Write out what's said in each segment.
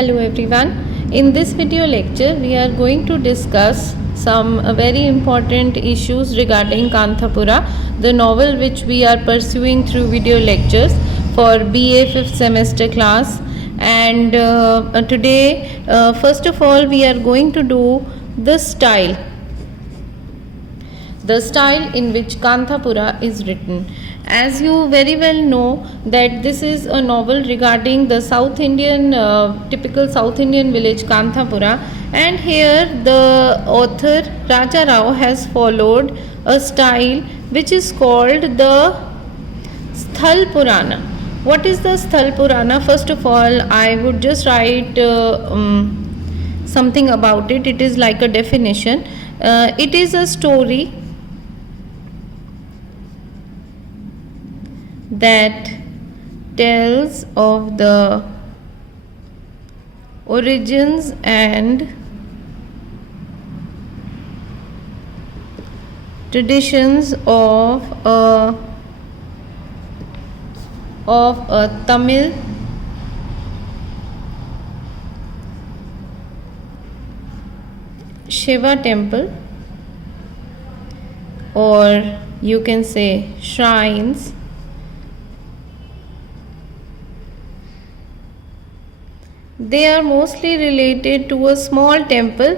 Hello everyone. In this video lecture we are going to discuss some very important issues regarding Kanthapura, the novel which we are pursuing through video lectures for BA 5th semester class. And today first of all we are going to do the style in which Kanthapura is written. As you very well know that this is a novel regarding the South Indian, typical South Indian village Kanthapura, and here the author Raja Rao has followed a style which is called the Sthal Purana. What is the Sthal Purana? First of all, I would just write something about it. It is like a definition. It is a story that tells of the origins and traditions of a Tamil Shiva temple, or you can say shrines, they are mostly related to a small temple.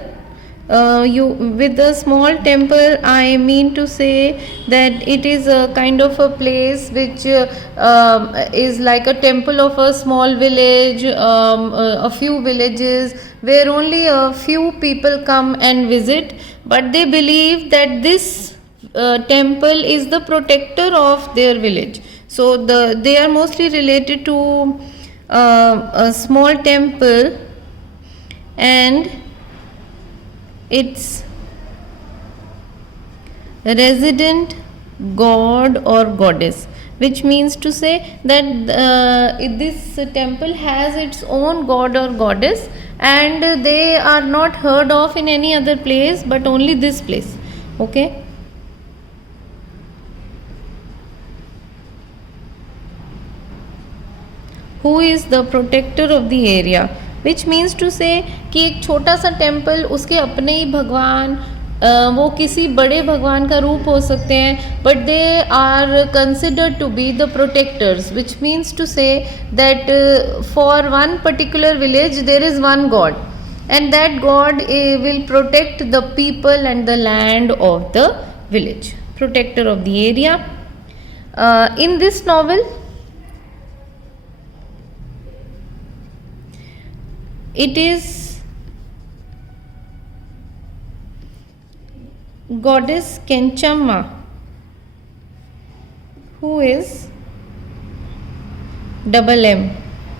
With a small temple I mean to say that it is a kind of a place which is like a temple of a small village, a few villages where only a few people come and visit, but they believe that this temple is the protector of their village. So they are mostly related to a small temple and its resident god or goddess, which means to say that this temple has its own god or goddess, and they are not heard of in any other place but only this place. Okay. Who is the protector of the area, which means to say कि एक छोटा सा temple उसके अपने ही भगवान, वो किसी बड़े भगवान का रूप हो सकते हैं, but they are considered to be the protectors, which means to say that for one particular village there is one god and that god will protect the people and the land of the village, protector of the area. In this novel it is goddess Kenchamma who is double M,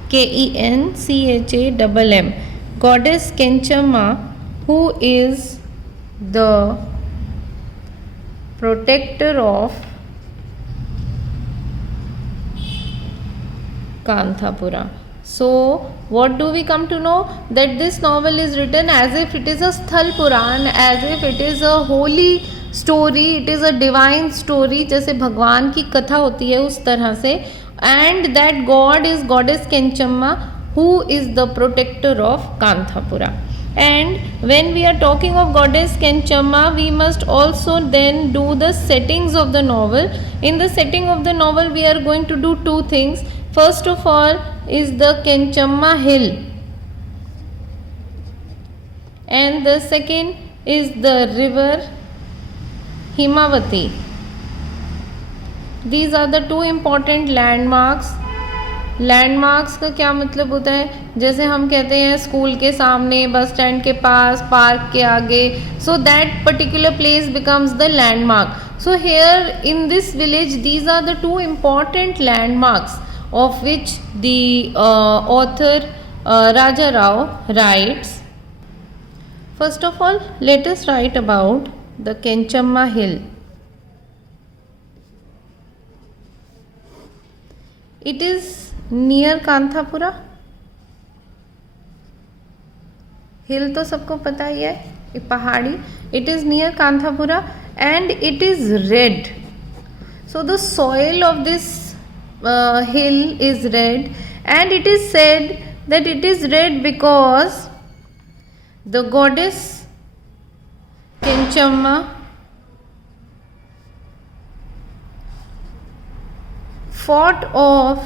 KENCHAMM, goddess Kenchamma, who is the protector of Kanthapura. So what do we come to know? That this novel is written as if it is a Sthal Puran, as if it is a holy story, it is a divine story, जैसे भगवान की कथा होती है उस तरह से, and that god is goddess Kenchamma who is the protector of Kanthapura. And when we are talking of goddess Kenchamma, we must also then do the settings of the novel. In the setting of the novel we are going to do two things. First of all is the Kenchamma hill, and the second is the river Himavati. These are the two important landmarks. Landmarks का क्या मतलब होता है? जैसे हम कहते हैं school के सामने, बस स्टैंड के पास, पार्क के आगे, so that particular place becomes the landmark. So here in this village these are the two important landmarks of which the author Raja Rao writes. First of all, let us write about the Kenchamma hill. It is near Kanthapura. Hill तो सबको पता ही है, एक पहाड़ी. It is near Kanthapura and it is red. So the soil of this hill is red, and it is said that it is red because the goddess Kenchamma fought off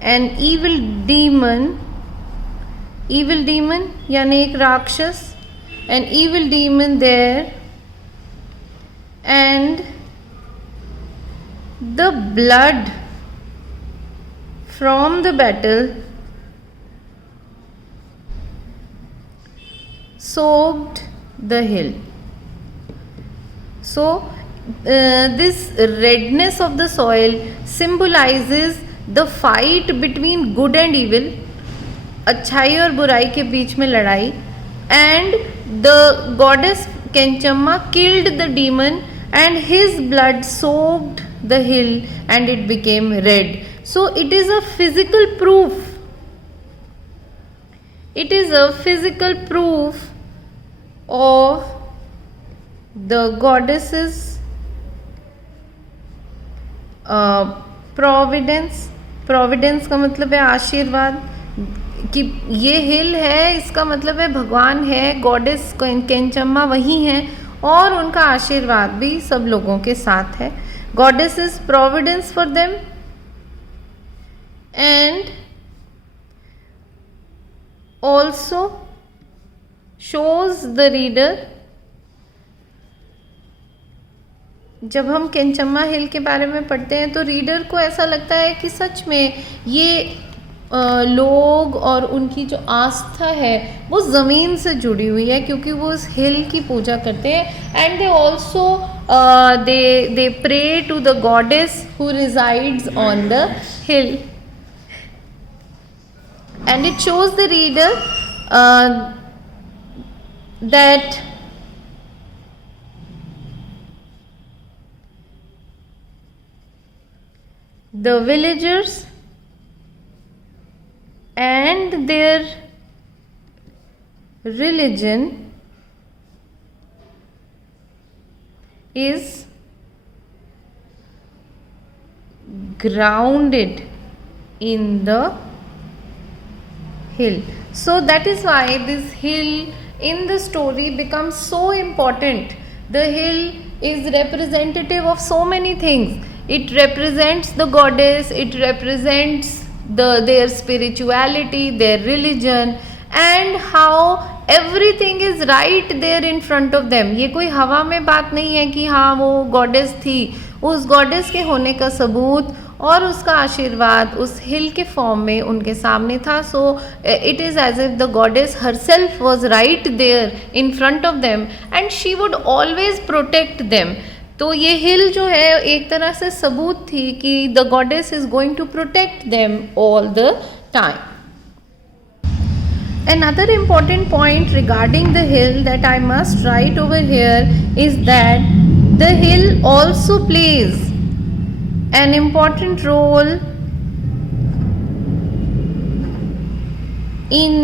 an evil demon यानी एक राक्षस, an evil demon there, and the blood from the battle soaked the hill. So this redness of the soil symbolizes the fight between good and evil, अच्छाई और बुराई के बीच में लड़ाई, and the goddess Kenchamma killed the demon and his blood soaked the hill and it became red. So it is a physical proof. It is a physical proof of the goddess's Providence का मतलब है आशीर्वाद, कि ये हिल है इसका मतलब है भगवान है, गॉडेस केंचम्मा वही हैं और उनका आशीर्वाद भी सब लोगों के साथ है. Goddess is Providence for them and also shows the reader. जब हम केंचम्मा हिल के बारे में पढ़ते हैं तो रीडर को ऐसा लगता है कि सच में ये लोग और उनकी जो आस्था है वो ज़मीन से जुड़ी हुई है, क्योंकि वो उस हिल की पूजा करते हैं. And they also they pray to the goddess who resides on the hill. And it shows the reader that the villagers and their religion is grounded in the hill. So that is why this hill in the story becomes so important. The hill is representative of so many things. It represents the goddess, it represents their spirituality, their religion, and how everything is right there in front of them. ये कोई हवा में बात नहीं है कि हाँ वो गॉडेस थी, उस गॉडेस के होने का सबूत और उसका आशीर्वाद उस हिल के फॉर्म में उनके सामने था. So it is as if the goddess herself was right there in front of them and she would always protect them. तो ये हिल जो है एक तरह से सबूत थी कि the goddess is going to protect them all the time. Another important point regarding the hill that I must write over here is that the hill also plays an important role in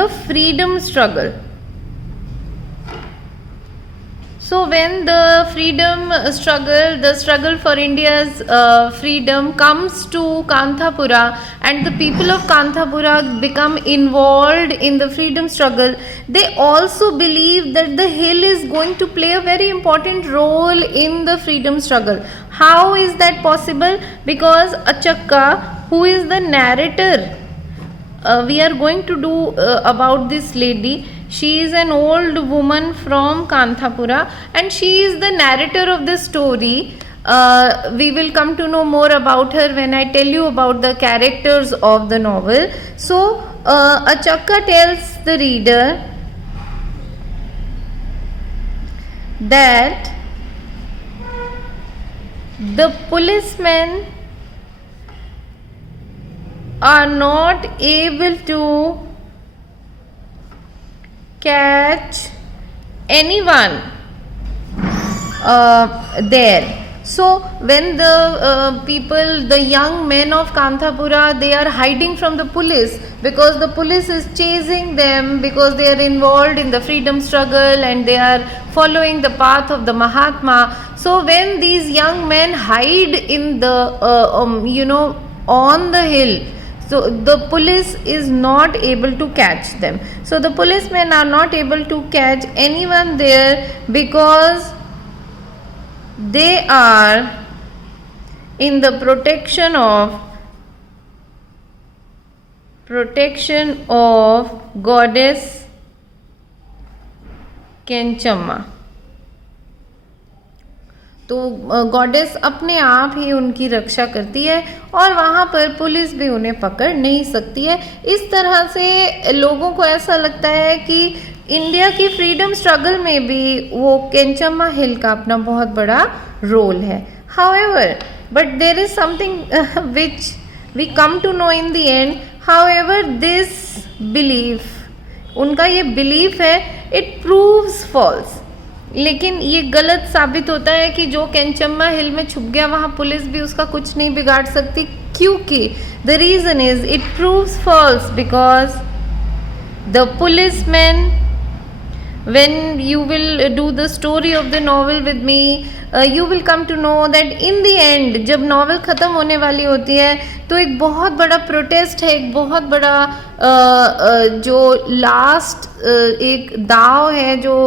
the freedom struggle. So when the freedom struggle, the struggle for India's freedom comes to Kanthapura and the people of Kanthapura become involved in the freedom struggle, they also believe that the hill is going to play a very important role in the freedom struggle. How is that possible? Because Achakka, who is the narrator, we are going to do about this lady. She is an old woman from Kanthapura and she is the narrator of the story. We will come to know more about her when I tell you about the characters of the novel. So Achakka tells the reader that the policemen are not able to catch anyone there. So when the people, the young men of Kanthapura, they are hiding from the police because the police is chasing them because they are involved in the freedom struggle and they are following the path of the Mahatma. So when these young men hide in the on the hill, So the police is not able to catch them. So the policemen are not able to catch anyone there because they are in the protection of goddess केंचम्मा. तो goddess अपने आप ही उनकी रक्षा करती है और वहाँ पर police भी उन्हें पकड़ नहीं सकती है. इस तरह से लोगों को ऐसा लगता है कि इंडिया की फ्रीडम स्ट्रगल में भी वो केंचम्मा हिल का अपना बहुत बड़ा रोल है. However but there is something which we come to know in the end. However this belief, उनका ये बिलीफ है, इट प्रूव्स फॉल्स. लेकिन ये गलत साबित होता है कि जो केंचम्मा हिल में छुप गया वहाँ पुलिस भी उसका कुछ नहीं बिगाड़ सकती. क्योंकि the reason is it proves false because the policeman, when you will do the story of the novel with me, you will come to know that in the end जब नॉवल ख़त्म होने वाली होती है तो एक बहुत बड़ा प्रोटेस्ट है, एक बहुत बड़ा जो लास्ट एक दाव है जो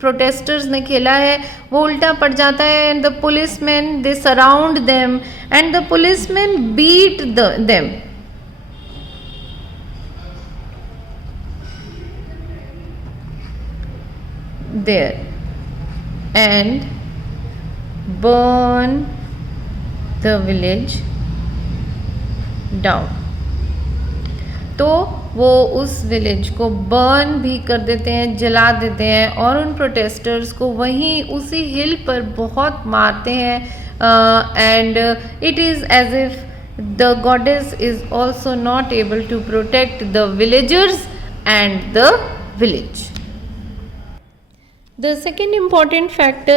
प्रोटेस्टर्स ने खेला है वो उल्टा पड़ जाता है. And the policeman they surround them and the policeman beat them. there and burn the village down. तो वो उस विलेज को बर्न भी कर देते हैं, जला देते हैं और उन प्रोटेस्टर्स को वहीं उसी हिल पर बहुत मारते हैं. And it is as if the goddess is also not able to protect the villagers and the village. The second important factor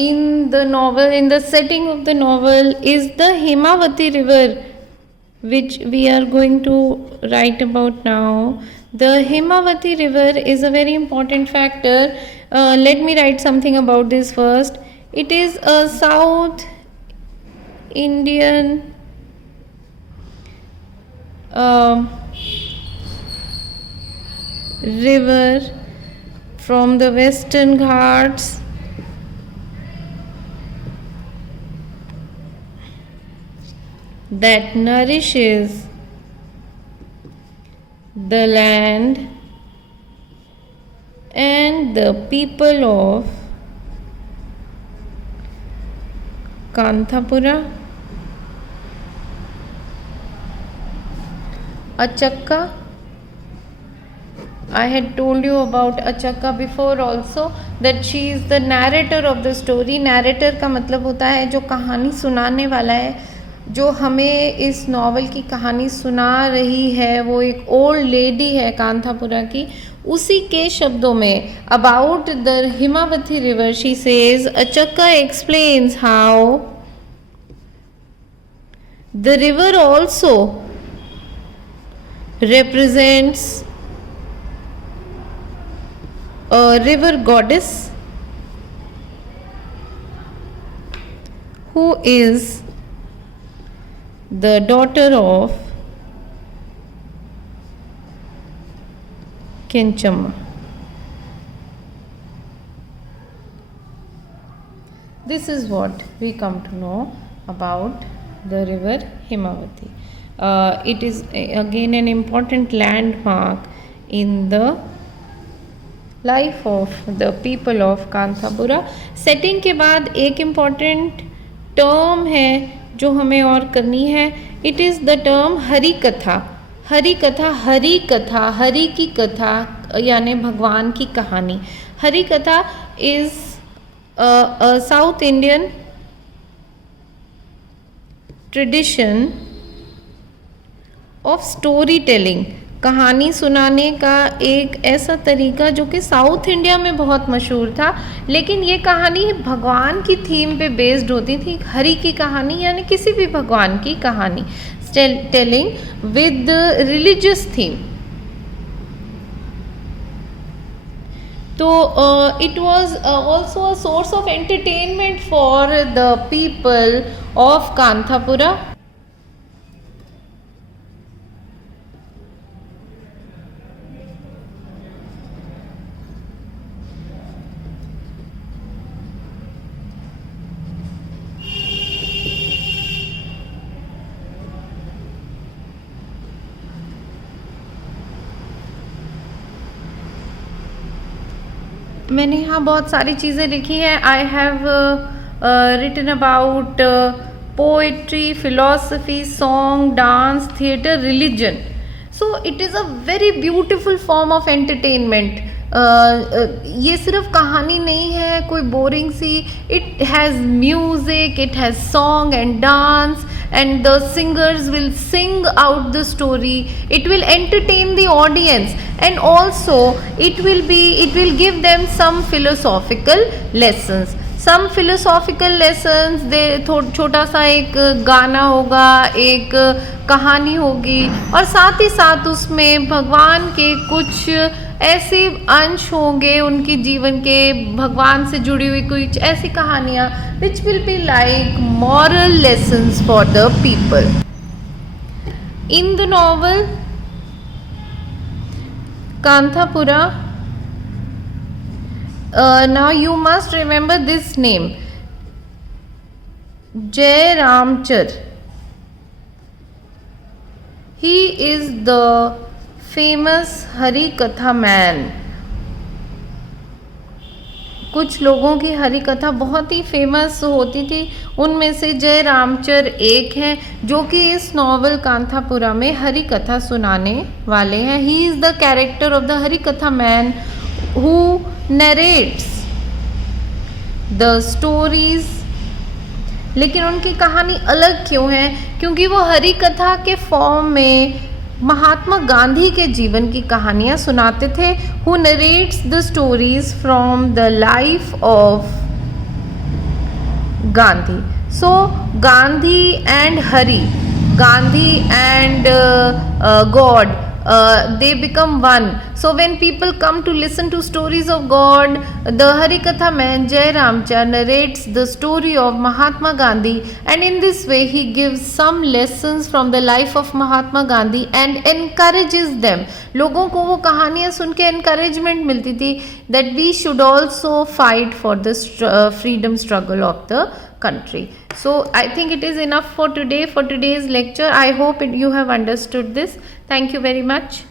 in the novel, in the setting of the novel, is the Himavati river, which we are going to write about now. The Himavati river is a very important factor. Let me write something about this first. It is a South Indian river from the Western Ghats that nourishes the land and the people of Kanthapura, Achakka. I had told you about Achakka before also that she is the narrator of the story. Narrator का मतलब होता है जो कहानी सुनाने वाला है, जो हमें इस नॉवल की कहानी सुना रही है वो एक ओल्ड लेडी है कांथापुरा की. उसी के शब्दों में about the Himavati river she says Achakka explains how the river also represents a river goddess who is the daughter of Kenchamma. This is what we come to know about the river Himavati. It is again an important landmark in the life of the people of Kanthapura. Setting के बाद एक important term है जो हमें और करनी है. It is the term Hari कथा. हरि कथा, हरि कथा, हरि की कथा यानी भगवान की कहानी. हरि कथा is south Indian tradition of story telling. कहानी सुनाने का एक ऐसा तरीका जो कि साउथ इंडिया में बहुत मशहूर था, लेकिन ये कहानी भगवान की थीम पे बेस्ड होती थी. हरि की कहानी यानी किसी भी भगवान की कहानी टेलिंग विद रिलीजियस थीम. तो it was also a source of entertainment for the people of Kanthapura. मैंने यहाँ बहुत सारी चीज़ें लिखी हैं. I have written about poetry, philosophy, song, dance, theatre, religion. So it is a very beautiful form of entertainment. ये सिर्फ कहानी नहीं है कोई बोरिंग सी. It has music, it has song and dance, and the singers will sing out the story. It will entertain the audience, and also it will give them some philosophical lessons. Some philosophical lessons, दे छोटा सा एक गाना होगा, एक कहानी होगी, और साथ ही साथ उसमें भगवान के कुछ ऐसे अंश होंगे उनके जीवन के, भगवान से जुड़ी हुई कुछ ऐसी कहानियाँ which will be like moral lessons for the people. In the novel Kanthapura, now you must remember this name, Jai Ramchar. He is the famous Hari Katha man. कुछ लोगों की हरि कथा बहुत ही फेमस होती थी, उनमें से जय रामचर एक हैं जो कि इस नॉवल कांथापुरा में हरि कथा सुनाने वाले हैं. He is the character of the Hari Katha man who narrates the stories. लेकिन उनकी कहानी अलग क्यों है? क्योंकि वो हरि कथा के फॉर्म में महात्मा गांधी के जीवन की कहानियाँ सुनाते थे. Who narrates the stories from the life of Gandhi. So Gandhi and Hari, Gandhi and God, they become one. So when people come to listen to stories of God, the Harikatha man Jai Ramchar narrates the story of Mahatma Gandhi, and in this way he gives some lessons from the life of Mahatma Gandhi and encourages them. लोगों को वो कहानियाँ सुन के encouragement मिलती थी that we should also fight for the freedom struggle of the country. So I think it is enough for today, for today's lecture. I hope you have understood this. Thank you very much.